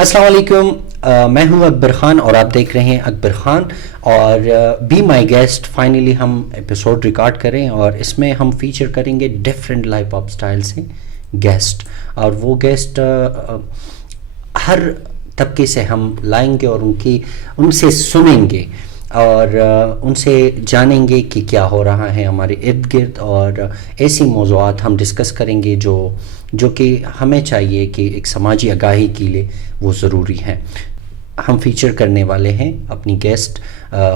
السلام علیکم، میں ہوں اکبر خان اور آپ دیکھ رہے ہیں اکبر خان. اور بی مائی گیسٹ فائنلی ہم ایپیسوڈ ریکارڈ کریں اور اس میں ہم فیچر کریں گے ڈفرینٹ لائف آف اسٹائل سے گیسٹ. اور وہ گیسٹ ہر طبقے سے ہم لائیں گے اور ان سے سنیں گے اور ان سے جانیں گے کہ کیا ہو رہا ہے ہمارے ارد گرد، اور ایسی موضوعات ہم ڈسکس کریں گے جو کہ ہمیں چاہیے کہ ایک سماجی آگاہی کے لیے وہ ضروری ہیں. ہم فیچر کرنے والے ہیں اپنی گیسٹ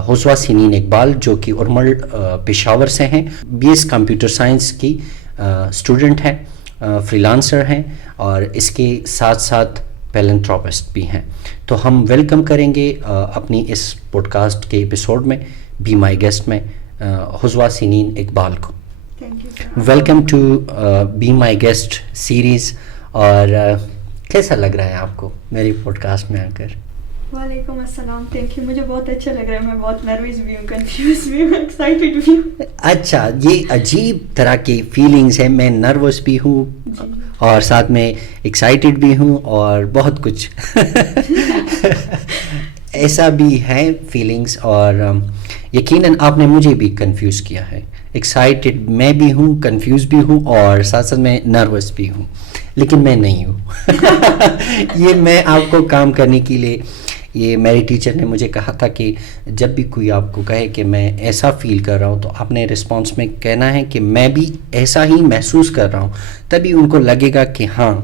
حسوہ سنین اقبال، جو کہ ارمل پشاور سے ہیں، بی ایس کمپیوٹر سائنس کی اسٹوڈنٹ ہیں، فری لانسر ہیں اور اس کے ساتھ ساتھ پیلنتھراپسٹ بھی ہیں. تو ہم ویلکم کریں گے اپنی اس پوڈ کاسٹ کے ایپیسوڈ میں بی مائی گیسٹ میں حسوہ سنین اقبال کو. Welcome to be my guest series. اور کیسا لگ رہا ہے آپ کو میری پوڈ کاسٹ میں آ کر؟ وعلیکم السلام، تھینک یو. مجھے بہت اچھا لگ رہا ہے. میں بہت نروس بھی ہوں، کنفیوز بھی ہوں، ایکسائٹیڈ بھی ہوں. اچھا، یہ عجیب طرح کی فیلنگس ہیں. میں نروس بھی ہوں اور ساتھ میں ایکسائٹیڈ بھی ہوں اور بہت کچھ ایسا بھی ہے فیلنگس. اور یقیناً آپ نے مجھے بھی کنفیوز کیا ہے. ایکسائٹیڈ میں بھی ہوں، کنفیوز بھی ہوں اور ساتھ ساتھ میں نروس بھی ہوں، لیکن میں نہیں ہوں. یہ میں آپ کو کام کرنے کے لیے، یہ میری ٹیچر نے مجھے کہا تھا کہ جب بھی کوئی آپ کو کہے کہ میں ایسا فیل کر رہا ہوں تو آپ نے رسپانس میں کہنا ہے کہ میں بھی ایسا ہی محسوس کر رہا ہوں. تبھی ان کو لگے گا کہ ہاں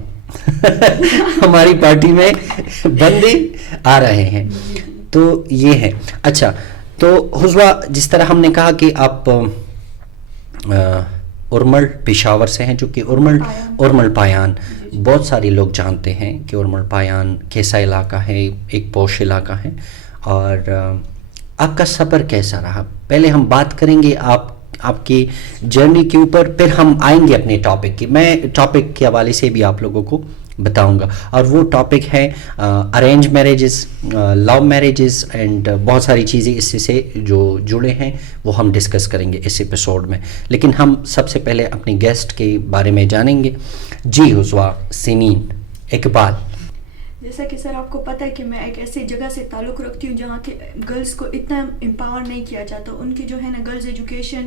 ہماری پارٹی میں بندے آ رہے ہیں. تو یہ ہے. اچھا، تو حسوہ، جس طرح ہم نے کہا کہ آپ ارمل پشاور سے ہیں، جو کہ ارمل پایان بہت سارے لوگ جانتے ہیں کہ ارمل پایان کیسا علاقہ ہے، ایک پوش علاقہ ہے. اور آپ کا سفر کیسا رہا؟ پہلے ہم بات کریں گے آپ کی جرنی کے اوپر، پھر ہم آئیں گے اپنے ٹاپک کی. میں ٹاپک کے حوالے سے بھی آپ لوگوں کو بتاؤں گا، اور وہ ٹاپک ہے arrange marriages, love marriages and بہت ساری چیزیں اس سے جو جڑے ہیں وہ ہم ڈسکس کریں گے اس ایپیسوڈ میں. لیکن ہم سب سے پہلے اپنی گیسٹ کے بارے میں جانیں گے. جی حسوہ سنین اقبال. جیسا کہ سر آپ کو پتہ ہے کہ میں ایک ایسی جگہ سے تعلق رکھتی ہوں جہاں کے گرلز کو اتنا امپاور نہیں کیا جاتا. ان کی جو ہے نا گرلز ایجوکیشن،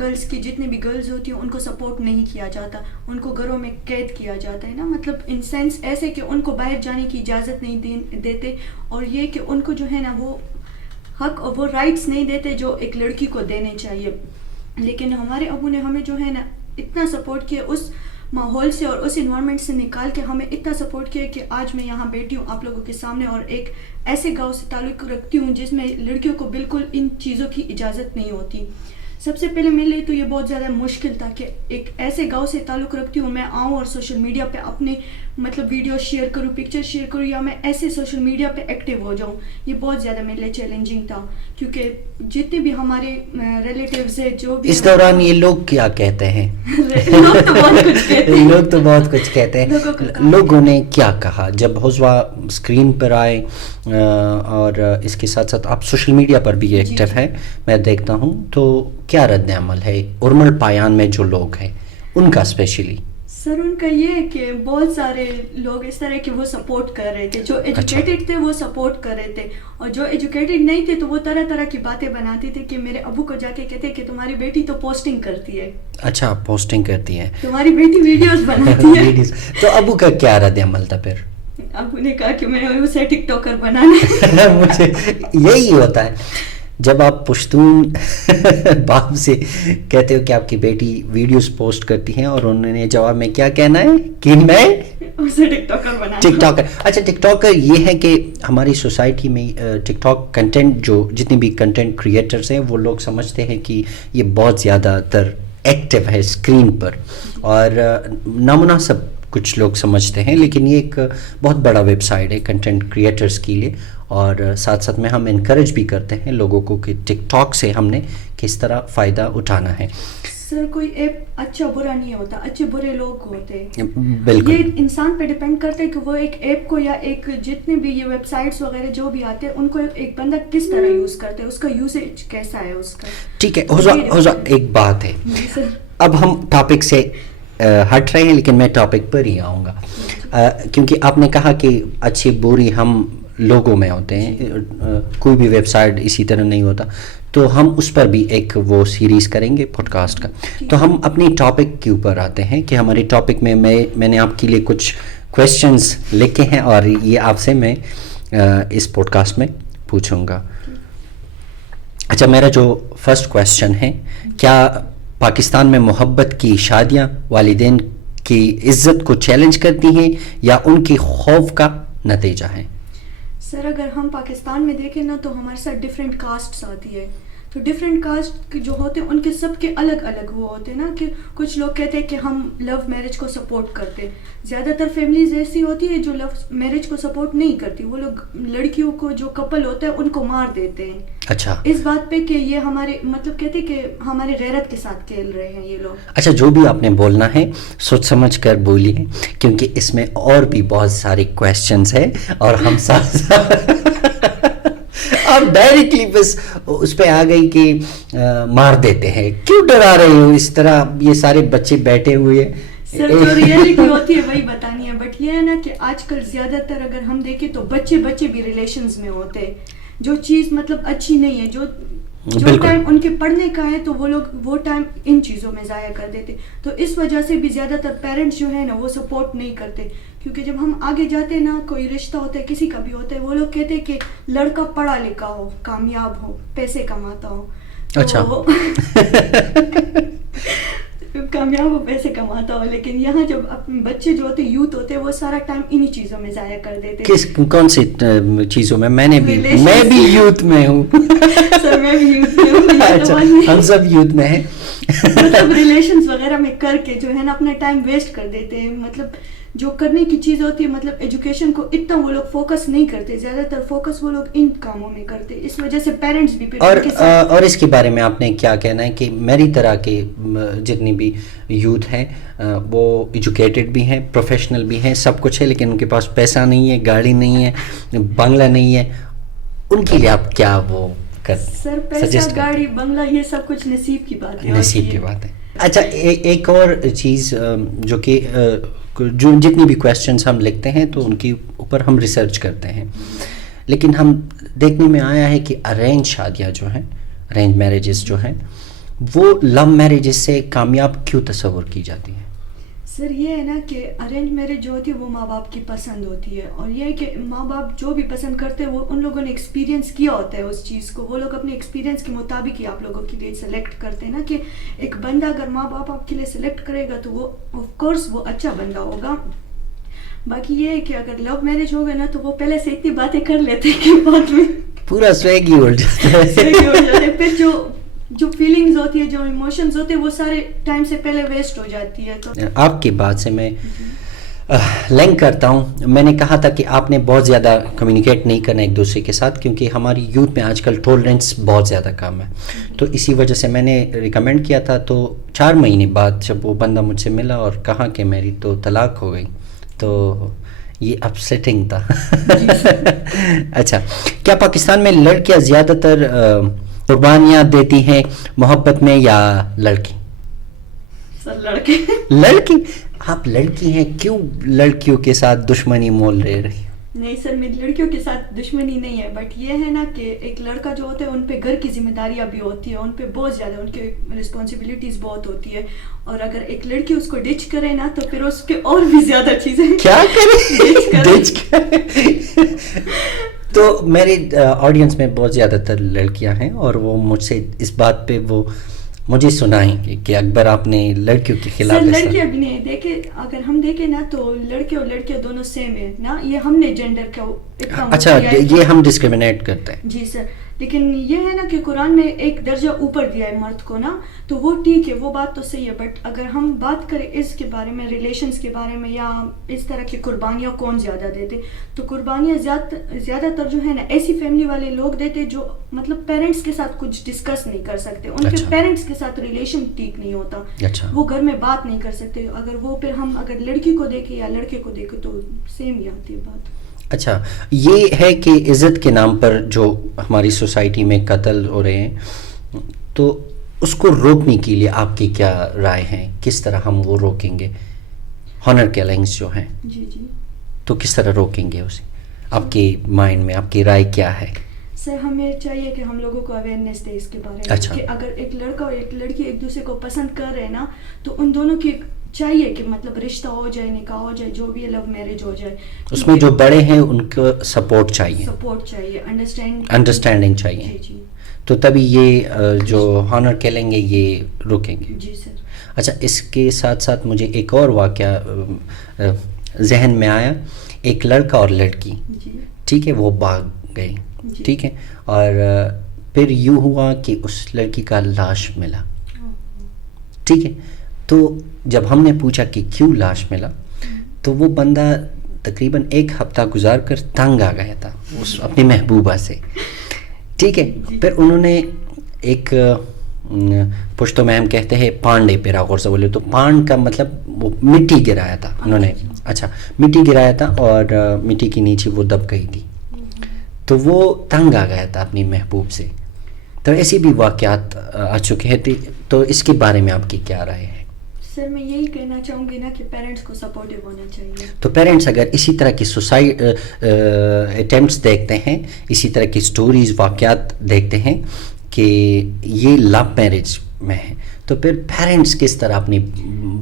گرلز کی جتنی بھی گرلز ہوتی ہیں ان کو سپورٹ نہیں کیا جاتا. ان کو گھروں میں قید کیا جاتا ہے نا، مطلب ان سینس ایسے کہ ان کو باہر جانے کی اجازت نہیں دیتے، اور یہ کہ ان کو جو ہے نا وہ حق اور وہ رائٹس نہیں دیتے جو ایک لڑکی کو دینے چاہیے. لیکن ہمارے ابو نے ہمیں جو ہے نا اتنا سپورٹ کیا، اس ماحول سے اور اس انوائرمنٹ سے نکال کے ہمیں اتنا سپورٹ کیا کہ آج میں یہاں بیٹھی ہوں آپ لوگوں کے سامنے، اور ایک ایسے گاؤں سے تعلق رکھتی ہوں جس میں لڑکیوں کو بالکل ان چیزوں کی اجازت نہیں ہوتی. سب سے پہلے میرے لیے تو یہ بہت زیادہ مشکل تھا کہ ایک ایسے گاؤں سے تعلق رکھتی ہوں، میں آؤں اور سوشل میڈیا پہ اپنے مطلب ویڈیو شیئر کروں، پکچر شیئر کروں، یا میں ایسے سوشل میڈیا پہ ایکٹیو ہو جاؤں. یہ بہت زیادہ میرے لیے چیلنجنگ تھا، کیونکہ جتنے بھی ہمارے ریلیٹیوز ہیں جو بھی اس دوران یہ لوگ کیا کہتے ہیں لوگ تو بہت کچھ کہتے ہیں. لوگوں نے کیا کہا جب حسوہ اسکرین پر آئے؟ اور اس کے ساتھ ساتھ آپ سوشل میڈیا پر بھی ایکٹیو ہیں، میں دیکھتا ہوں. تو کیا رد عمل ہے ارمل پایان میں جو لوگ ہیں ان کا اسپیشلی؟ سر ان کا یہ ہے کہ بہت سارے لوگ اس طرح کہ وہ سپورٹ کر رہے تھے. جو ایجوکیٹڈ تھے وہ سپورٹ کر رہے تھے، اور جو ایجوکیٹڈ نہیں تھے تو وہ طرح طرح کی باتیں بناتے تھے کہ میرے ابو کو جا کے کہتے کہ تمہاری بیٹی تو پوسٹنگ کرتی ہے. اچھا، پوسٹنگ کرتی ہے، تمہاری بیٹی ویڈیوز بناتی ہے. تو ابو کا کیا رد عمل تھا پھر؟ ابو نے کہا کہ میں نے اسے ٹک ٹاکر بنانا ہے. مجھے یہی ہوتا ہے جب آپ پشتون باپ سے کہتے ہو کہ آپ کی بیٹی ویڈیوز پوسٹ کرتی ہیں، اور انہوں نے جواب میں کیا کہنا ہے کہ میں اسے ٹک ٹاکر بنانا. ٹک ٹاکر. اچھا، ٹک ٹاکر یہ ہے کہ ہماری سوسائٹی میں ٹک ٹاک کنٹینٹ، جو جتنے بھی کنٹینٹ کریٹرز ہیں وہ لوگ سمجھتے ہیں کہ یہ بہت زیادہ تر ایکٹیو ہے اسکرین پر، اور نامناسب کچھ لوگ سمجھتے ہیں. لیکن یہ ایک بہت بڑا ویب سائٹ ہے کنٹینٹ کریٹرز کے لیے، اور ساتھ ساتھ میں ہم انکریج بھی کرتے ہیں لوگوں کو کہ ٹک ٹاک سے ہم نے کس طرح فائدہ اٹھانا ہے. سر کوئی ایپ اچھا برا نہیں ہوتا، اچھے برے لوگ ہوتے ہیں. بالکل، یہ انسان پہ ڈیپینڈ کرتے ہیں کہ وہ ایک ایپ کو یا ایک جتنے بھی یہ ویب سائٹس وغیرہ جو بھی آتے ہیں ان کو ایک بندہ کس طرح یوز کرتے ہے، اس کا یوزیج کیسا ہے اس کا. ٹھیک ہے حسوہ، ایک بات ہے، اب ہم ٹاپک سے ہٹ رہے ہیں لیکن میں ٹاپک پر ہی آؤں گا. کیونکہ آپ نے کہا کہ اچھی بری ہم لوگوں میں ہوتے ہیں, کوئی بھی ویب سائٹ اسی طرح نہیں ہوتا, تو ہم اس پر بھی ایک وہ سیریز کریں گے پوڈ کاسٹ کا. تو ہم اپنی ٹاپک کے اوپر آتے ہیں کہ ہمارے ٹاپک میں میں نے آپ کے لیے کچھ کویسچنز لکھے ہیں اور یہ آپ سے میں اس پوڈ کاسٹ میں پوچھوں گا. اچھا, میرا جو فرسٹ کویسچن ہے, کیا پاکستان میں محبت کی شادیاں والدین کی عزت کو چیلنج کرتی ہیں یا ان کی خوف کا نتیجہ ہے؟ سر اگر ہم پاکستان میں دیکھیں نا تو ہمارے ساتھ ڈفرینٹ کاسٹس آتی ہے, تو ڈفرینٹ کاسٹ جو ہوتے ہیں ان کے سب کے الگ الگ وہ ہوتے ہیں نا, کہ کچھ لوگ کہتے ہیں کہ ہم لو میرج کو سپورٹ کرتے, زیادہ تر فیملیز ایسی ہوتی ہے جو لو میرج کو سپورٹ نہیں کرتی, وہ لوگ لڑکیوں کو جو کپل ہوتا ہے ان کو مار دیتے ہیں. اچھا, اس بات پہ کہ یہ ہمارے مطلب کہتے ہیں کہ ہمارے غیرت کے ساتھ کھیل رہے ہیں یہ لوگ. اچھا, جو بھی آپ نے بولنا ہے سوچ سمجھ کر بولیے, کیونکہ اس میں اور بھی بہت سارے کویسچنز ہیں اور ہم ساتھ آپ ڈائریکٹلی بس اس پہ آ گئی کہ مار دیتے ہیں, کیوں ڈرا رہے ہو اس طرح, یہ سارے بچے بیٹھے ہوئے. سر جو ریئلٹی ہوتی ہے وہی بتانی ہے, بٹ یہ ہے نا کہ آج کل زیادہ تر اگر ہم دیکھیں تو بچے بھی ریلیشنز میں ہوتے ہیں, جو چیز مطلب اچھی نہیں ہے, جو ٹائم ان کے پڑھنے کا ہے تو وہ لوگ وہ ٹائم ان چیزوں میں ضائع کر دیتے. تو اس وجہ سے بھی زیادہ تر پیرنٹس جو ہے نا وہ سپورٹ نہیں کرتے, کیونکہ جب ہم آگے جاتے نا, کوئی رشتہ ہوتا ہے کسی کا بھی ہوتا ہے, وہ لوگ کہتے ہیں کہ لڑکا پڑھا لکھا ہو, کامیاب ہو, پیسے کماتا ہو. اچھا کامیاب ہو, پیسے کماتا ہو, لیکن یہاں جب بچے جو ہوتے یوتھ ہوتے وہ سارا ٹائم انہی چیزوں میں ضائع کر دیتے. کون سی چیزوں میں؟ میں بھی یوتھ میں ہوں. سر میں بھی یوتھ میں ہوں. اچھا, ہم سب یوتھ میں ہیں. مطلب ریلیشنز وغیرہ میں کر کے جو ہے نا اپنا ٹائم ویسٹ کر دیتے ہیں. مطلب جو کرنے کی چیز ہوتی ہے, مطلب ایجوکیشن کو اتنا وہ لوگ فوکس نہیں کرتے, زیادہ تر فوکس وہ لوگ ان کاموں میں کرتے, اس وجہ سے پیرنٹس بھی اور اس کے بارے میں آپ نے کیا کہنا ہے کہ میری طرح کے جتنی بھی یوتھ ہیں وہ ایجوکیٹڈ بھی ہیں, پروفیشنل بھی ہیں, سب کچھ ہے, لیکن ان کے پاس پیسہ نہیں ہے, گاڑی نہیں ہے, بنگلہ نہیں ہے, ان کے لیے آپ کیا وہ سر پیسہ گاڑی بنگلہ یہ سب کچھ نصیب کی بات ہے, نصیب کی بات ہے. اچھا, ایک اور چیز جو کہ جو جتنی بھی کویسچنس ہم لکھتے ہیں تو ان کے اوپر ہم ریسرچ کرتے ہیں, لیکن ہم دیکھنے میں آیا ہے کہ ارینج شادیاں جو ہیں, ارینج میرجز جو ہیں, وہ لو میرجز سے کامیاب کیوں تصور کی جاتی ہیں؟ سر یہ ہے نا کہ ارینج میرج جو ہوتی ہے وہ ماں باپ کی پسند ہوتی ہے, اور یہ ہے کہ ماں باپ جو بھی پسند کرتے ہیں وہ ان لوگوں نے ایکسپیرینس کیا ہوتا ہے اس چیز کو, وہ لوگ اپنے ایکسپیرینس کے مطابق ہی آپ لوگوں کے لیے سلیکٹ کرتے ہیں نا, کہ ایک بندہ اگر ماں باپ آپ کے لیے سلیکٹ کرے گا تو وہ آف کورس وہ اچھا بندہ ہوگا. باقی یہ ہے کہ اگر لو میرج ہوگا نا تو وہ پہلے سے اتنی باتیں کر لیتے ہیں کہ بعد میں پورا سویگ ہی اڑ جاتا ہے. پھر جو فیلنگز ہوتی ہے, جو ایموشنز ہوتے ہیں, وہ سارے ٹائم سے پہلے ویسٹ ہو جاتی ہے. تو آپ کی بات سے میں لنک کرتا ہوں. میں نے کہا تھا کہ آپ نے بہت زیادہ کمیونیکیٹ نہیں کرنا ایک دوسرے کے ساتھ, کیونکہ ہماری یوتھ میں آج کل ٹولرنس بہت زیادہ کم ہے, تو اسی وجہ سے میں نے ریکمینڈ کیا تھا. تو 4 مہینے بعد جب وہ بندہ مجھ سے ملا اور کہا کہ میری تو طلاق ہو گئی, تو یہ اپسیٹنگ تھا. اچھا, کیا پاکستان میں لڑکیاں زیادہ تر قربانیاں دیتی ہیں محبت میں یا لڑکی؟ سر لڑکی. آپ لڑکی ہیں, کیوں لڑکیوں کے ساتھ دشمنی مول رہی؟ نہیں سر, میری لڑکیوں کے ساتھ دشمنی نہیں ہے, بٹ یہ ہے نا کہ ایک لڑکا جو ہوتا ہے ان پہ گھر کی ذمہ داریاں بھی ہوتی ہے, ان پہ بہت زیادہ ان کے رسپانسبلٹیز بہت ہوتی ہے, اور اگر ایک لڑکی اس کو ڈچ کرے نا تو پھر اس کے اور بھی زیادہ چیزیں کیا کرے. تو میرے آڈینس میں بہت زیادہ تر لڑکیاں ہیں, اور وہ مجھ سے اس بات پہ وہ مجھے سنائیں کہ اکبر آپ نے لڑکیوں کے خلاف. لڑکیاں بھی نہیں دیکھے, اگر ہم دیکھیں نا تو لڑکے اور لڑکیاں دونوں سیم ہے نا, یہ ہم نے جینڈر کا اچھا یہ ہم ڈسکریمنیٹ کرتے ہیں. جی سر, لیکن یہ ہے نا کہ قرآن میں ایک درجہ اوپر دیا ہے مرد کو نا, تو وہ ٹھیک ہے, وہ بات تو صحیح ہے, بٹ اگر ہم بات کریں اس کے بارے میں, ریلیشنز کے بارے میں, یا اس طرح کی قربانیاں کون زیادہ دیتے, تو قربانیاں زیادہ تر جو ہے نا ایسی فیملی والے لوگ دیتے جو مطلب پیرنٹس کے ساتھ کچھ ڈسکس نہیں کر سکتے, ان کے پیرنٹس کے ساتھ ریلیشن ٹھیک نہیں ہوتا, وہ گھر میں بات نہیں کر سکتے. اگر وہ پھر ہم اگر لڑکی کو دیکھیں یا لڑکے کو دیکھیں تو سیم ہی آتی ہے بات. اچھا, یہ ہے کہ عزت کے نام پر جو ہماری سوسائٹی میں قتل ہو رہے ہیں, تو اس کو روکنے کے لیے آپ کی کیا رائے ہیں, کس طرح ہم وہ روکیں گے, ہانر کلنگز جو ہیں؟ جی تو کس طرح روکیں گے اسے؟ آپ کے مائنڈ میں آپ کی رائے کیا ہے؟ سر ہمیں چاہیے کہ ہم لوگوں کو اویئرنیس دے اس کے بارے میں. اچھا. کہ اگر ایک لڑکا اور ایک لڑکی ایک دوسرے کو پسند کر رہے ہیں نا, تو ان دونوں کی چاہیے کہ مطلب رشتہ ہو جائے, نکاح ہو جائے, جو بھی ہے لو میرج ہو جائے, اس میں جو بڑے ہیں ان کو سپورٹ چاہیے, انڈرسٹینڈنگ چاہیے. جی جی. تو تبھی یہ جو ہانر کلیں گے یہ روکیں گے. جی سر. اچھا, اس کے ساتھ ساتھ مجھے ایک اور واقعہ ذہن میں آیا. ایک لڑکا اور لڑکی, ٹھیک ہے, وہ بھاگ گئے, ٹھیک ہے, اور پھر یوں ہوا کہ اس لڑکی کا لاش ملا, ٹھیک ہے. تو جب ہم نے پوچھا کہ کیوں لاش ملا, تو وہ بندہ تقریباً 1 ہفتہ گزار کر تنگ آ گیا تھا اس اپنی محبوبہ سے, ٹھیک ہے. پھر انہوں نے ایک پشتو میں ہم کہتے ہیں پانڈے پہ غور سے بولے تو پانڈ کا مطلب وہ مٹی گرایا تھا انہوں نے. اچھا, مٹی گرایا تھا اور مٹی کے نیچے وہ دب گئی تھی, تو وہ تنگ آ گیا تھا اپنی محبوب سے. تو ایسی بھی واقعات آ چکے ہیں, تو اس کے بارے میں آپ کی کیا رائے ہے؟ سر میں یہی کہنا چاہوں گی نا کہ پیرنٹس کو سپورٹیو ہونا چاہیے. تو پیرنٹس اگر اسی طرح کی اٹیمپٹس دیکھتے ہیں, اسی طرح کی سٹوریز واقعات دیکھتے ہیں کہ یہ لو میرج میں ہے, تو پھر پیرنٹس کس طرح اپنے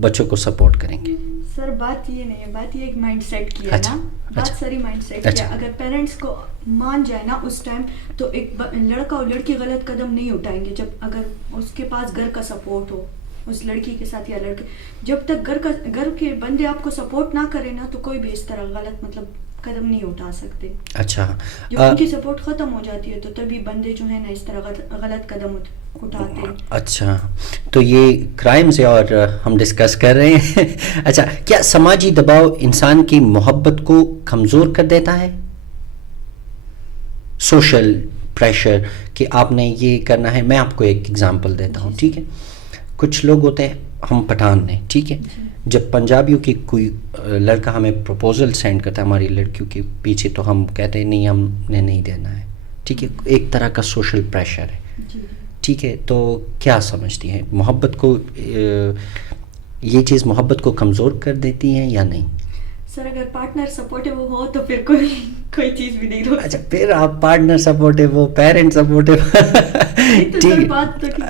بچوں کو سپورٹ کریں گے؟ سر بات یہ نہیں ہے, بات یہ ایک مائنڈ سیٹ کی ہے نا, بات ساری مائنڈ سیٹ کی ہے. اگر پیرنٹس کو مان جائے نا اس ٹائم, تو ایک لڑکا اور لڑکی غلط قدم نہیں اٹھائیں گے جب اگر اس کے پاس گھر کا سپورٹ ہو اس لڑکی کے ساتھ یا لڑکے. جب تک گھر کے بندے آپ کو سپورٹ نہ کرے نا, تو کوئی بھی اس طرح غلط مطلب قدم نہیں اٹھا سکتے. اچھا, جب ان کی سپورٹ ختم ہو جاتی ہے تو تبھی بندے جو ہیں نا اس طرح غلط قدم اٹھاتے ہیں. اچھا, تو یہ کرائمز اور ہم ڈسکس کر رہے ہیں. اچھا, کیا سماجی دباؤ انسان کی محبت کو کمزور کر دیتا ہے؟ سوشل پریشر کہ آپ نے یہ کرنا ہے. میں آپ کو ایک ایگزامپل دیتا ہوں, ٹھیک ہے. کچھ لوگ ہوتے ہیں, ہم پٹھان ہیں, ٹھیک ہے, جب پنجابیوں کی کوئی لڑکا ہمیں پروپوزل سینڈ کرتا ہے ہماری لڑکیوں کے پیچھے, تو ہم کہتے ہیں نہیں, ہم نے نہیں دینا ہے, ٹھیک ہے. ایک طرح کا سوشل پریشر ہے, ٹھیک ہے. تو کیا سمجھتی ہیں, محبت کو یہ چیز محبت کو کمزور کر دیتی ہیں یا نہیں؟ سر اگر پارٹنر سپورٹیو ہو تو پھر کوئی چیز بھی نہیں روک. اچھا, پھر آپ پارٹنر سپورٹیو ہو, پیرنٹ سپورٹیو, ٹھیک.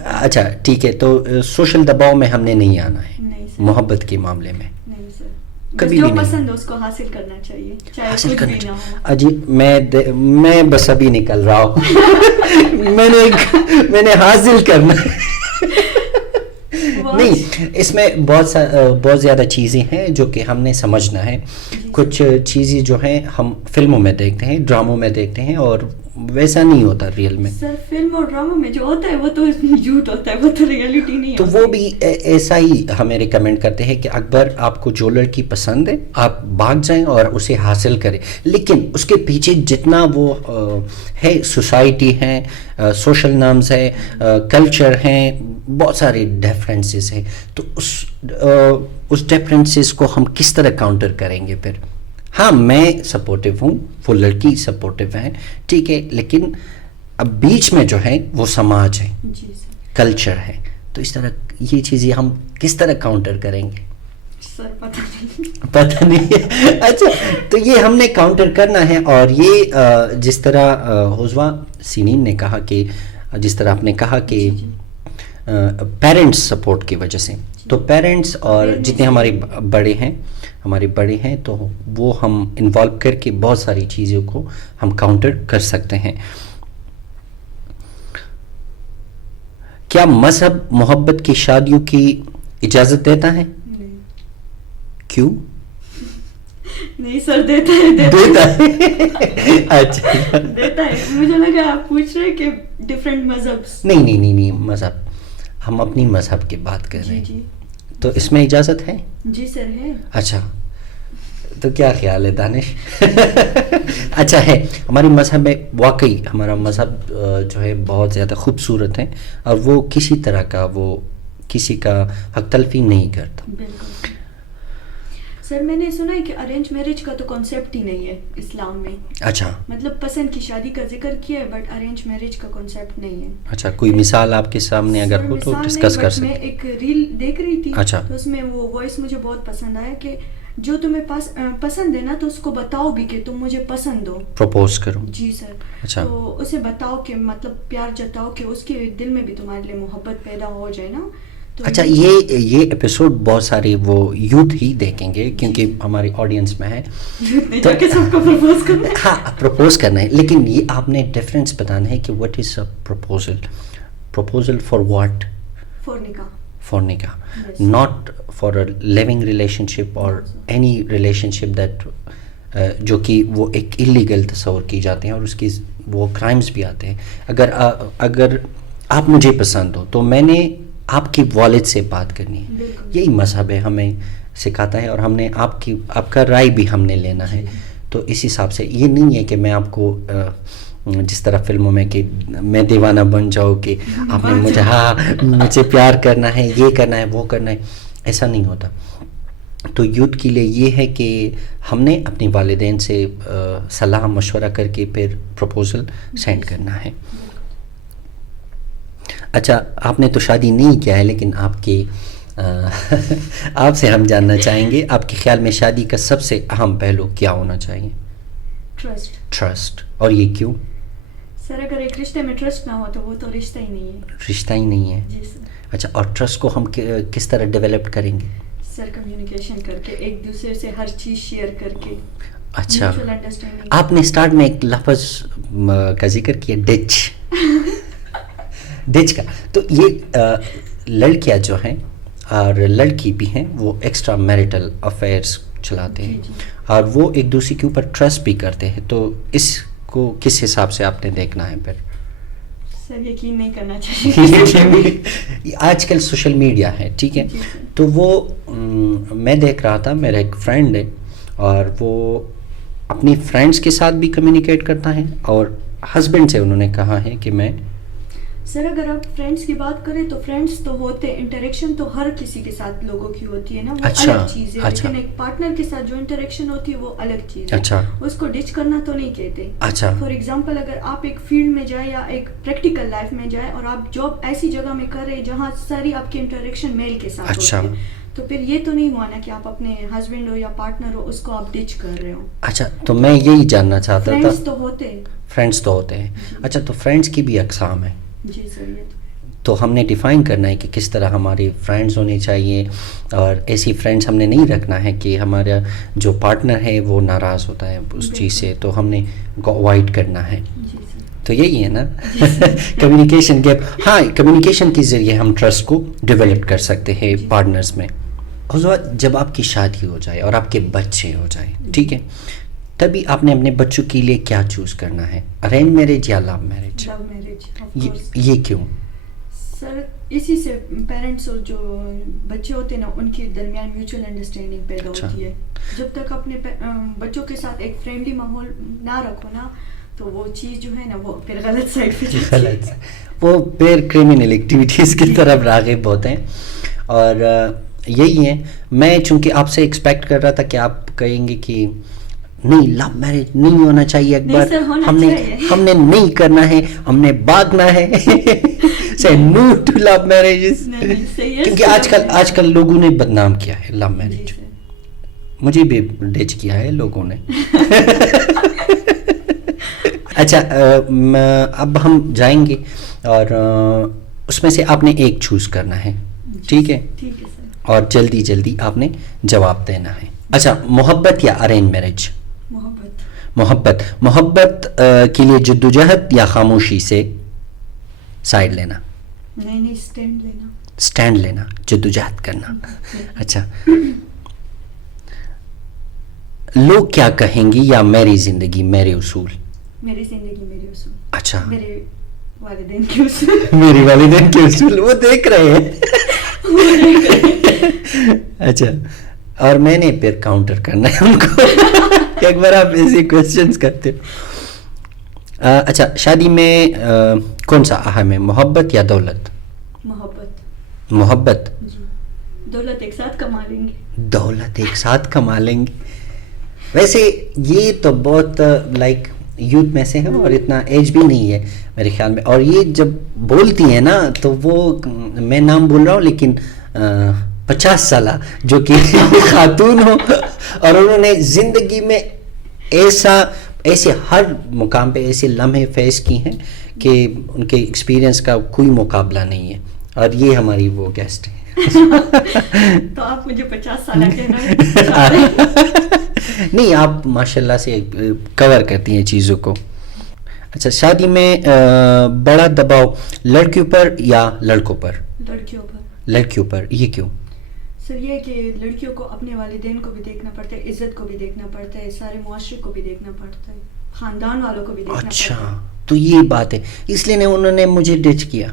اچھا ٹھیک ہے, تو سوشل دباؤ میں ہم نے نہیں آنا ہے محبت کے معاملے میں. کبھی بھی پسند اس کو حاصل کرنا چاہیے, چاہے کچھ بھی نہ ہو. عجیب, میں بس ابھی نکل رہا ہوں. میں نے حاصل کرنا نہیں, اس میں بہت زیادہ چیزیں ہیں جو کہ ہم نے سمجھنا ہے. کچھ چیزیں جو ہیں ہم فلموں میں دیکھتے ہیں, ڈراموں میں دیکھتے ہیں, اور ویسا نہیں ہوتا ریئل میں. سر فلم اور ڈراموں میں جو ہوتا ہے وہ تو جھوٹ ہوتا ہے, وہ تو ریئلٹی نہیں تو ہوتا. وہ بھی ایسا ہی ہمیں ریکمینڈ کرتے ہیں کہ اکبر آپ کو جو لڑکی پسند ہے آپ بھاگ جائیں اور اسے حاصل کریں, لیکن اس کے پیچھے جتنا وہ ہے, سوسائٹی ہے, سوشل نارمز ہے, کلچر ہیں, بہت سارے ڈفرینسز ہیں, تو اس ڈفرینسز کو ہم کس طرح کاؤنٹر کریں گے پھر؟ ہاں میں سپورٹیو ہوں, وہ لڑکی سپورٹیو ہے, ٹھیک ہے, لیکن اب بیچ میں جو ہے وہ سماج ہے, کلچر ہے, تو اس طرح یہ چیزیں ہم کس طرح کاؤنٹر کریں گے؟ سر پتہ نہیں. اچھا, تو یہ ہم نے کاؤنٹر کرنا ہے. اور یہ جس طرح حضوہ سینین نے کہا کہ جس طرح آپ نے کہا کہ پیرنٹس سپورٹ کی وجہ سے, تو پیرنٹس اور جتنے ہمارے بڑے ہیں تو وہ ہم انوالو کر کے بہت ساری چیزوں کو ہم کاؤنٹر کر سکتے ہیں. کیا مذہب محبت کی شادیوں کی اجازت دیتا ہے؟ کیوں نہیں سر, دیتا ہے. اچھا دیتا ہے. مجھے لگا آپ پوچھ رہے کہ ڈفرینٹ مذہب. نہیں, مذہب ہم اپنی مذہب کی بات کر رہے ہیں. تو اس میں اجازت ہے؟ جی سر ہے. اچھا, تو کیا خیال ہے دانش؟ اچھا ہے, ہماری مذہب میں واقعی ہمارا مذہب جو ہے بہت زیادہ خوبصورت ہے, اور وہ کسی طرح کا وہ کسی کا حق تلفی نہیں کرتا. بالکل سر, میں نے سنا ہے کہ ارینج میرج کا تو کانسیپٹ ہی نہیں ہے اسلام میں. اچھا, مطلب پسند کی شادی کا ذکر کیا ہے, بٹ ارینج میرج کا کانسیپٹ نہیں ہے. اچھا, کوئی مثال آپ کے سامنے اگر ہو تو ڈسکس کر سکتے. میں ایک ریل دیکھ رہی تھی, اچھا, تو اس میں وہ وائس مجھے بہت پسند آیا کہ جو تمہیں پسند ہے نا تو اس کو بتاؤ بھی کہ تم مجھے پسند ہو. پروپوز کرو. جی سر. اچھا. تو اسے بتاؤ کہ مطلب پیار جتاؤ کہ اس کے دل میں بھی تمہارے لیے محبت پیدا ہو جائے نا. اچھا یہ ایپیسوڈ بہت سارے وہ یوتھ ہی دیکھیں گے کیونکہ ہماری آڈینس میں ہے تو سب کو پرپوز کرنا ہے. ہاں پرپوز کرنا ہے, لیکن یہ آپ نے ڈفرینس بتانا ہے کہ what is a proposal for what. For نکاح, not for a living relationship اور اینی ریلیشن شپ دیٹ جو کہ وہ ایک اللیگل تصور کی جاتے ہیں اور اس کی وہ کرائمز بھی آتے ہیں. اگر آپ مجھے پسند ہو تو میں نے آپ کی والد سے بات کرنی ہے. یہی مذہب ہے ہمیں سکھاتا ہے, اور ہم نے آپ کا رائے بھی ہم نے لینا ہے. تو اس حساب سے یہ نہیں ہے کہ میں آپ کو جس طرح فلموں میں کہ میں دیوانہ بن جاؤں کہ آپ نے مجھے پیار کرنا ہے, یہ کرنا ہے, وہ کرنا ہے, ایسا نہیں ہوتا. تو یوتھ کے لیے یہ ہے کہ ہم نے اپنے والدین سے صلاح مشورہ کر کے پھر پروپوزل سینڈ کرنا ہے. اچھا, آپ نے تو شادی نہیں کیا ہے, لیکن آپ سے ہم جاننا چاہیں گے آپ کے خیال میں شادی کا سب سے اہم پہلو کیا ہونا چاہیے؟ ٹرسٹ. اور یہ کیوں؟ سر اگر ایک رشتے میں ٹرسٹ نہ ہو تو وہ تو رشتہ ہی نہیں ہے. رشتہ ہی نہیں ہے. جی سر. اچھا, اور ٹرسٹ کو ہم کس طرح ڈیولپ کریں گے؟ سر کمیونیکیشن کر کے, ایک دوسرے سے ہر چیز شیئر کر کے. اچھا, آپ نے اسٹارٹ میں ایک لفظ کا ذکر کیا, ڈچ کا. تو یہ لڑکیاں جو ہیں اور لڑکی بھی ہیں وہ ایکسٹرا میریٹل افیئرس چلاتے ہیں اور وہ ایک دوسرے کے اوپر ٹرسٹ بھی کرتے ہیں. تو اس کو کس حساب سے آپ نے دیکھنا ہے پھر؟ سر یقین نہیں کرنا چاہیے. آج کل سوشل میڈیا ہے, ٹھیک ہے, تو وہ میں دیکھ رہا تھا, میرا ایک فرینڈ ہے اور وہ اپنی فرینڈس کے ساتھ بھی کمیونیکیٹ کرتا ہے اور ہسبینڈ سے انہوں نے کہا ہے کہ میں. سر اگر آپ فرینڈس کی بات کریں تو فرینڈس تو ہوتے, انٹریکشن تو ہر کسی کے ساتھ لوگوں کی ہوتی ہے نا, وہ الگ چیز ہے. لیکن ایک پارٹنر کے ساتھ جو انٹریکشن ہوتی ہے وہ الگ چیز ہے. اس کو ڈچ کرنا تو نہیں کہتے. فار ایگزامپل اگر آپ ایک فیلڈ میں جائیں یا ایک پریکٹیکل لائف میں جائیں اور آپ جاب ایسی جگہ میں کر رہے جہاں ساری آپ کی انٹریکشن میل کے ساتھ ہوتی ہے, تو پھر یہ تو نہیں ہوا نا کہ آپ اپنے ہسبینڈ ہو یا پارٹنر ہو اس کو آپ ڈچ کر رہے ہو. اچھا, تو میں یہی جاننا چاہتا تھا. فرینڈس تو ہوتے ہیں. اچھا, تو فرینڈس کی بھی اقسام ہیں. جی سر. تو ہم نے ڈیفائن کرنا ہے کہ کس طرح ہماری فرینڈز ہونی چاہیے, اور ایسی فرینڈز ہم نے نہیں رکھنا ہے کہ ہمارا جو پارٹنر ہے وہ ناراض ہوتا ہے اس چیز سے, تو ہم نے کو اوائڈ کرنا ہے. تو یہی ہے نا کمیونیکیشن گیپ. ہاں, کمیونیکیشن کے ذریعے ہم ٹرسٹ کو ڈیولپ کر سکتے ہیں پارٹنرز میں. جب آپ کی شادی ہو جائے اور آپ کے بچے ہو جائیں, ٹھیک ہے, تبھی آپ نے اپنے بچوں کے لیے کیا چوز کرنا ہے, ارینج میرج یا لو میرج؟ یہ کیوں؟ سر اسی سے پیرنٹس اور جو بچے ہوتے ہیں نا ان کے درمیان میوچل انڈرسٹینڈنگ پیدا ہوتی ہے. جب تک اپنے بچوں کے ساتھ ایک فرینڈلی ماحول نہ رکھو نا تو وہ چیز جو ہے نا وہ پھر غلط سائڈ پہ جاتی ہے, وہ پھر کرمنل ایکٹیویٹیز کی طرف راغب ہوتے ہیں. اور یہی ہے, میں چونکہ آپ سے ایکسپیکٹ کر رہا تھا کہ آپ کہیں گے کہ نہیں لو میرج نہیں ہونا چاہیے, ایک بار ہم نے نہیں کرنا ہے, ہم نے بھاگنا ہے. say no to love marriages, کیونکہ آج کل لوگوں نے بدنام کیا ہے لو میرج. مجھے بھی ڈچ کیا ہے لوگوں نے. اچھا, اب ہم جائیں گے اور اس میں سے آپ نے ایک چوز کرنا ہے, ٹھیک ہے, اور جلدی آپ نے جواب دینا ہے. اچھا, محبت یا ارینج میرج؟ محبت کے لیے جدوجہد یا خاموشی سے سائڈ لینا؟ نہیں, اسٹینڈ لینا, جدوجہد کرنا. اچھا, لوگ کیا کہیں گی یا میری زندگی میرے اصول؟ میری زندگی میرے اصول. اچھا, میرے والدین کے اصول. میرے والدین کے اصول وہ دیکھ رہے ہیں. اچھا, اور میں نے پھر کاؤنٹر کرنا ہے ان کو. ایک بار آپ ایسے کوشچنس کرتے ہو. اچھا, شادی میں کون سا اہم ہے, محبت یا دولت؟ محبت. دولت ایک ساتھ کما لیں گے. ویسے یہ تو بہت لائک یوتھ میں سے ہے اور اتنا ایج بھی نہیں ہے میرے خیال میں, اور یہ جب بولتی ہیں نا تو وہ میں نام بول رہا ہوں لیکن 50 سالہ جو کہ خاتون ہو اور انہوں نے زندگی میں ایسے ہر مقام پہ ایسے لمحے فیس کی ہیں کہ ان کے ایکسپیرینس کا کوئی مقابلہ نہیں ہے, اور یہ ہماری وہ گیسٹ ہے. تو آپ مجھے 50 سالہ کہنا نہیں, آپ ماشاءاللہ سے کور کرتی ہیں چیزوں کو. اچھا, شادی میں بڑا دباؤ لڑکیوں پر یا لڑکوں پر؟ لڑکیوں پر. یہ کیوں؟ سر یہ کہ لڑکیوں کو اپنے والدین کو بھی دیکھنا پڑتا ہے, عزت کو بھی دیکھنا پڑتا ہے, سارے معاشرے کو بھی دیکھنا پڑتا ہے, خاندان والوں کو بھی دیکھنا پڑتا ہے. اچھا, تو یہ بات ہے, اس لیے انہوں نے مجھے ڈچ کیا.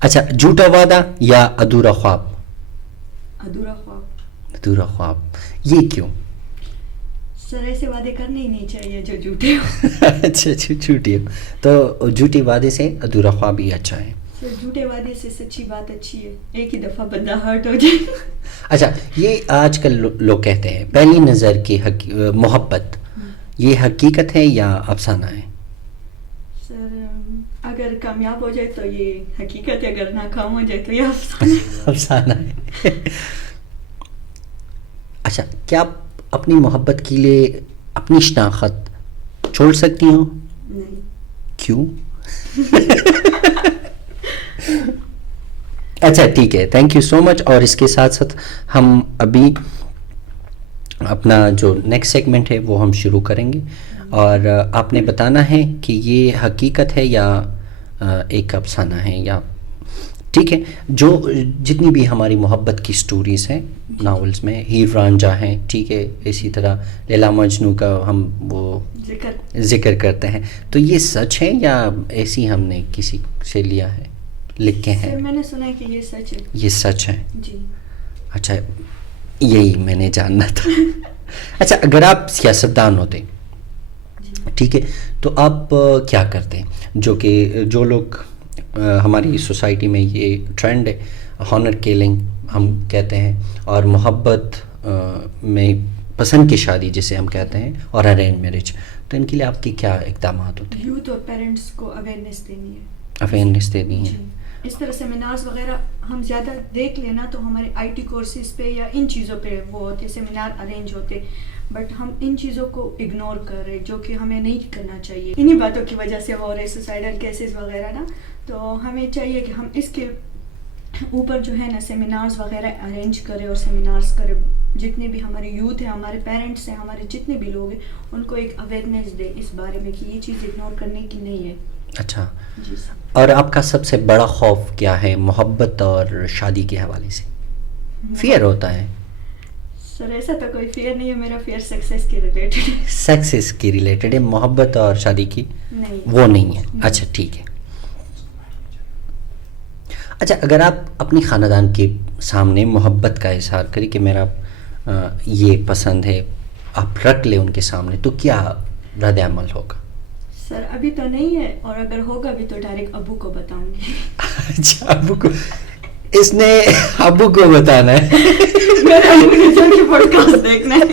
اچھا, جھوٹا وعدہ یا ادھورا خواب؟ ادھورا خواب. یہ کیوں؟ سر ایسے وعدے کرنے ہی نہیں چاہیے جو جھوٹے ہو. اچھا جھوٹی ہو, تو جھوٹی وعدے سے ادھورا خواب ہی اچھا ہے. سر جھوٹے وعدے سے سچی بات اچھی ہے, ایک ہی دفعہ بندہ ہرٹ ہو جائے. اچھا, یہ آج کل لوگ کہتے ہیں پہلی نظر کی محبت, یہ حقیقت ہے یا افسانہ ہے؟ سر اگر کامیاب ہو جائے تو یہ حقیقت ہے, اگر ناکام ہو جائے تو یہ افسانہ ہے. اچھا, کیا آپ اپنی محبت کے لیے اپنی شناخت چھوڑ سکتی ہوں؟ نہیں. کیوں؟ اچھا ٹھیک ہے, تھینک یو سو مچ. اور اس کے ساتھ ساتھ ہم ابھی اپنا جو نیکسٹ سیگمنٹ ہے وہ ہم شروع کریں گے, اور آپ نے بتانا ہے کہ یہ حقیقت ہے یا ایک افسانہ ہے, یا ٹھیک ہے, جو جتنی بھی ہماری محبت کی سٹوریز ہیں ناولز میں, ہیر رانجھا ہیں, ٹھیک ہے, اسی طرح لیلا مجنو کا ہم وہ ذکر کرتے ہیں, تو یہ سچ ہے یا ایسی ہم نے کسی سے لیا ہے, لکھ کے ہیں؟ میں نے سنا ہے کہ یہ سچ ہے. یہ سچ ہے جی. اچھا, یہی میں نے جاننا تھا. اچھا, اگر آپ سیاستدان ہوتے, ٹھیک ہے, تو آپ کیا کرتے ہیں؟ جو لوگ ہماری سوسائٹی میں یہ ٹرینڈ ہے, ہانر کیلنگ ہم کہتے ہیں, اور محبت میں پسند کی شادی جسے ہم کہتے ہیں, اور ارینج میرج, تو ان کے لیے آپ کے کیا اقدامات ہوتے ہیں؟ یوتھ اور پیرنٹس کو اویئرنیس دینی ہے. اویئرنیس دینی ہے. اس طرح سیمینارز وغیرہ ہم زیادہ دیکھ لینا تو ہمارے آئی ٹی کورسز پہ یا ان چیزوں پہ وہ ہوتے سیمینار ارینج ہوتے, بٹ ہم ان چیزوں کو اگنور کر رہے, جو کہ ہمیں نہیں کرنا چاہیے. انہی باتوں کی وجہ سے ہو رہے سوسائڈل کیسز وغیرہ نا, تو ہمیں چاہیے کہ ہم اس کے اوپر جو ہے نا سیمینارز وغیرہ ارینج کریں, اور سیمینارز کریں, جتنے بھی ہمارے یوتھ ہیں, ہمارے پیرنٹس ہیں, ہمارے جتنے بھی لوگ ہیں, ان کو ایک اویئرنیس دیں اس بارے میں کہ یہ چیز اگنور کرنے کی نہیں ہے. اچھا, جی سر. اور آپ کا سب سے بڑا خوف کیا ہے محبت اور شادی کے حوالے سے؟ فیئر ہوتا ہے؟ سر ایسا تو کوئی فیئر نہیں ہے, میرا فیئر سکسیس کے ریلیٹڈ ہے. سکسیس کی ریلیٹڈ ہے, محبت اور شادی کی نہیں, وہ نہیں ہے. اچھا ٹھیک ہے. اچھا, اگر آپ اپنی خاندان کے سامنے محبت کا اظہار کریں کہ میرا یہ پسند ہے, آپ رکھ لیں ان کے سامنے, تو کیا رد عمل ہوگا؟ سر ابھی تو نہیں ہے, اور اگر ہوگا بھی تو ڈائریکٹ ابو کو بتاؤں گی. اچھا, ابو کو, اس نے ابو کو بتانا ہے. میرے ابو نے جو کہ پوڈ کاسٹ دیکھنا ہے,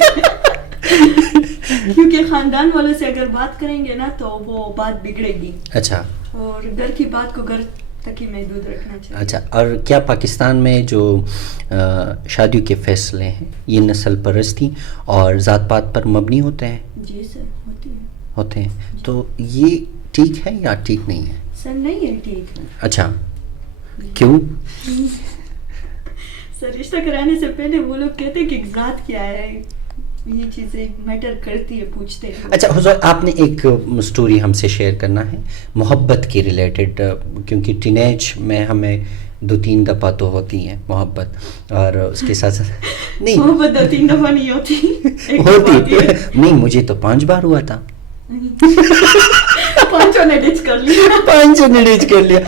کیونکہ خاندان والوں سے اگر بات کریں گے نا تو وہ بات بگڑے گی. اچھا, اور گھر کی بات کو گھر تک ہی محدود رکھنا چاہیے. اچھا, اور کیا پاکستان میں جو شادیوں کے فیصلے ہیں یہ نسل پرستی اور ذات پات پر مبنی ہوتے ہیں؟ جی سر, ہوتے ہیں. تو یہ ٹھیک ہے یا ٹھیک نہیں ہے؟ سر نہیں ہے ٹھیک ہے. اچھا, کیوں؟ سر رشتہ کرانے سے پہلے وہ لوگ کہتے ہیں کہ ذات کیا ہے, یہ چیزیں میٹر کرتی ہے, پوچھتے ہیں. اچھا حضور, آپ نے ایک سٹوری ہم سے شیئر کرنا ہے محبت کے ریلیٹڈ, کیونکہ ٹینیج میں ہمیں 2-3 دفعہ تو ہوتی ہیں محبت, اور اس کے ساتھ ساتھ نہیں, محبت 2-3 دفعہ نہیں ہوتی نہیں, مجھے تو 5 بار ہوا تھا. 5 نے ڈچ کر لیا.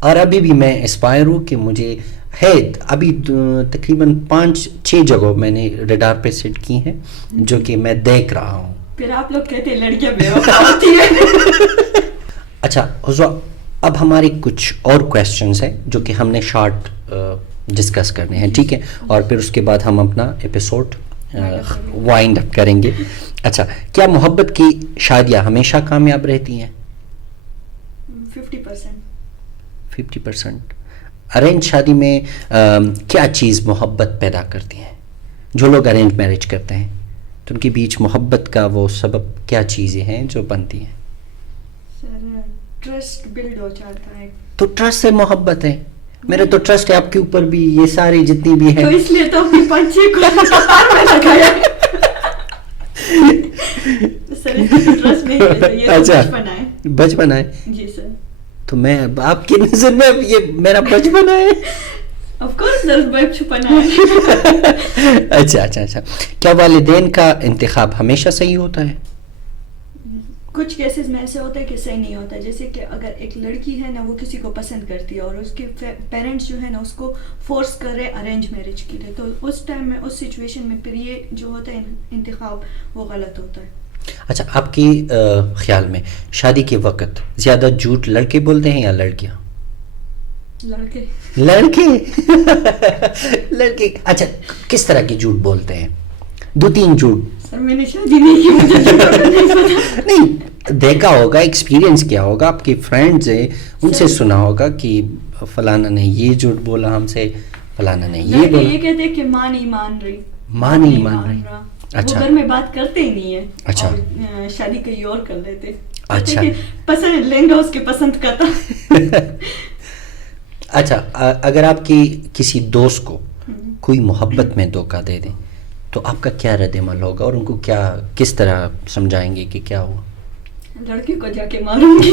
اور ابھی بھی میں اسپائر ہوں کہ مجھے ہے, ابھی تقریباً 5-6 جگہوں میں نے ریڈار پہ سیٹ کی ہیں جو کہ میں دیکھ رہا ہوں. پھر آپ لوگ کہتے ہیں لڑکیاں بے وفا ہوتی ہیں. اچھا حضور, اب ہماری کچھ اور کویسچنز ہیں جو کہ ہم نے شارٹ ڈسکس کرنے ہیں, ٹھیک ہے, اور پھر اس کے بعد ہم اپنا ایپیسوڈ وائنڈ اپ کریں گے. اچھا, کیا محبت کی شادیاں ہمیشہ کامیاب رہتی ہیں؟ 50%. 50%. ارینج شادی میں کیا چیز محبت پیدا کرتی ہیں؟ جو لوگ ارینج میرج کرتے ہیں تو ان کے بیچ محبت کا وہ سبب کیا چیزیں ہیں جو بنتی ہیں؟ سر ٹرسٹ بلڈ ہو جاتا ہے. تو ٹرسٹ سے محبت ہے. میرا تو ٹرسٹ ہے آپ کے اوپر بھی, یہ ساری جتنی بھی ہیں. تو اس لیے تو اپنی پنچھی کو کار میں لگایا. سر ٹرسٹ نہیں ہے, یہ اچھا بچپن ہے. بچپن ہے جی سر. تو میں آپ کی نظر میں یہ میرا بچپن ہے. آف کورس سر بچپن ہے. اچھا. کیا والدین کا انتخاب ہمیشہ صحیح ہوتا ہے؟ کچھ کیسز میں ایسے ہوتا ہے کہ صحیح نہیں ہوتا. جیسے کہ اگر ایک لڑکی ہے نا, وہ کسی کو پسند کرتی ہے اور اس کے پیرنٹس جو ہے نا اس کو فورس کر رہے ارینج میرج کے لیے, تو اس ٹائم میں, اس سچویشن میں پھر یہ جو ہوتا ہے انتخاب وہ غلط ہوتا ہے. اچھا, آپ کی خیال میں شادی کے وقت زیادہ جھوٹ لڑکے بولتے ہیں یا لڑکیاں؟ لڑکے. اچھا, کس طرح کی جھوٹ بولتے ہیں؟ 2-3 جھوٹ. سر میں نے شادی نہیں کی, مجھے جھوٹ نہیں پتا. نہیں, دیکھا ہوگا, ایکسپیرینس کیا ہوگا, آپ کے فرینڈز ہیں ان سے سنا ہوگا کہ فلانا نے یہ جھوٹ بولا ہم سے, فلانا نے یہ بولا. یہ کہتے ہیں کہ ماں نہیں مان رہی, ماں نہیں مان رہی. اچھا, گھر میں بات کرتے ہی نہیں ہے. اچھا, شادی کہیں اور کر لیتے. اچھا, پسند لہنگا اس کے پسند کا تھا. اچھا, اگر آپ کی کسی دوست کو کوئی محبت میں دھوکہ دے دیں تو آپ کا کیا رد عمل ہوگا, اور ان کو کس طرح سمجھائیں گے کہ کیا ہوا؟ لڑکی کو جا کے ماروں گی.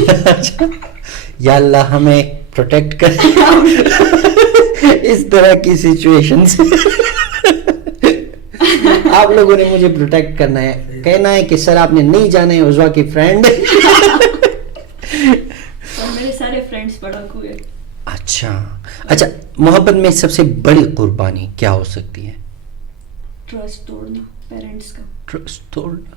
یا اللہ ہمیں پروٹیکٹ کر اس طرح کی سچویشن سے. آپ لوگوں نے مجھے پروٹیکٹ کرنا ہے, کہنا ہے کہ سر آپ نے نہیں جانا ہے, عزوا کی فرینڈ. میرے سارے فرینڈز پڑھاکو ہیں. اچھا, محبت میں سب سے بڑی قربانی کیا ہو سکتی ہے؟ ٹرسٹ توڑنا پیرنٹس کا. ٹرسٹ توڑنا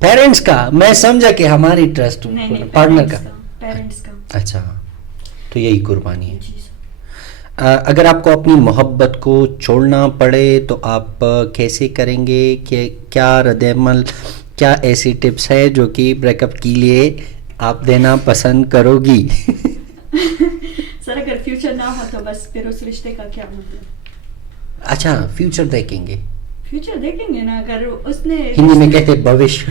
پیرنٹس کا, میں سمجھا کہ ہماری ٹرسٹ پارٹنر کا, پیرنٹس کا. اچھا, تو یہی قربانی ہے. جی سر. اگر آپ کو اپنی محبت کو چھوڑنا پڑے تو آپ کیسے کریں گے؟ کہ کیا رد عمل, کیا ایسی ٹپس ہے جو کہ بریک اپ کے لیے آپ دینا پسند کرو گی؟ سر اگر فیوچر نہ ہو تو بس پھر اس رشتے کا کیا مطلب؟ اچھا, فیوچر دیکھیں گے. فیوچر دیکھیں گے نا. اگر اس نے ہندی میں کہتے بھوش.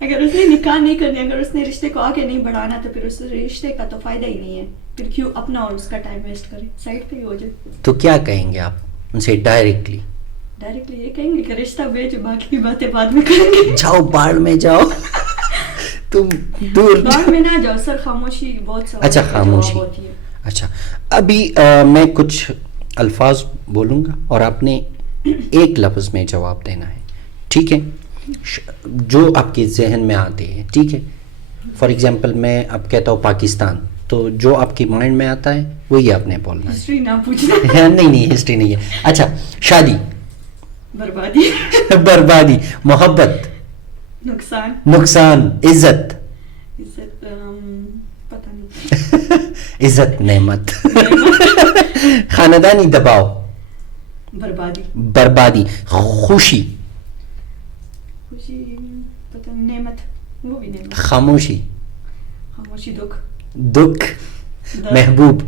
اگر اس نے نکاح نہیں کرنی, اگر اس نے رشتے کو آگے نہیں بڑھانا تو پھر اس رشتے کا تو فائدہ ہی نہیں ہے. پھر کیوں اپنا اور اس کا ٹائم ویسٹ کرے, سائڈ پہ ہی ہو جائے. تو کیا کہیں گے آپ ان سے ڈائریکٹلی یہ کہیں گے کہ رشتہ بیچ, باقی کی باتیں بعد میں کریں گے. جاؤ باڑ میں جاؤ, تم دور باڑ میں نہ جاؤ سر. خاموشی بہت سا. اچھا, خاموشی. اچھا, ابھی میں کچھ الفاظ بولوں گا اور آپ نے ایک لفظ میں جواب دینا ہے, ٹھیک ہے؟ جو آپ کے ذہن میں آتے ہیں, ٹھیک ہے؟ فار ایگزامپل میں اب کہتا ہوں پاکستان, تو جو آپ کے مائنڈ میں آتا ہے وہی آپ نے بولنا ہے. ہسٹری نہ پوچھنا. نہیں, ہسٹری نہیں ہے. اچھا, شادی بربادی. بربادی. محبت نقصان. عزت پتہ نہیں. عزت نعمت. خاندانی دباؤ بربادی. خوشی پتہ نہیں. نعمت وہ بھی نعمت. خاموشی دکھ. محبوب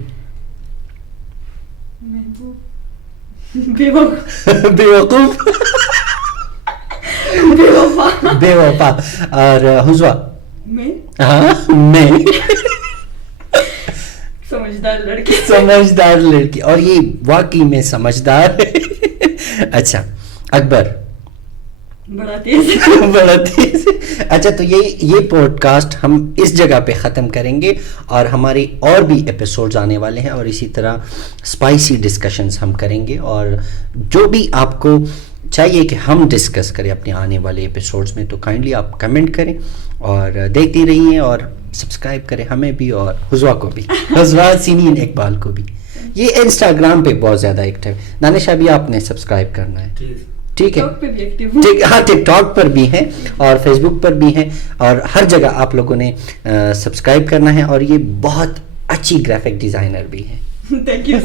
بیوقوف بے وفا. اور حضوا میں سمجھدار لڑکی, اور یہ واقعی میں سمجھدار ہے. اچھا, اکبر بڑا تیز. اچھا, تو یہ پوڈ کاسٹ ہم اس جگہ پہ ختم کریں گے, اور ہماری اور بھی ایپیسوڈز آنے والے ہیں, اور اسی طرح اسپائسی ڈسکشنز ہم کریں گے. اور جو بھی آپ کو چاہیے کہ ہم ڈسکس کریں اپنے آنے والے ایپیسوڈز میں, تو کائنڈلی آپ کمنٹ کریں اور دیکھتی رہیے, اور سبسکرائب کریں ہمیں بھی اور حضوا کو بھی, حضوا سینین اقبال کو بھی. یہ انسٹاگرام پہ بہت زیادہ ایکٹیو ہے. دانش ابھی آپ نے سبسکرائب کرنا ہے, ٹھیک ہے؟ ہاں, ٹک ٹاک پر بھی ہیں اور فیس بک پر بھی ہیں, اور ہر جگہ آپ لوگوں نے سبسکرائب کرنا ہے. اور یہ بہت اچھی گرافک ڈیزائنر بھی ہیں. Thank you.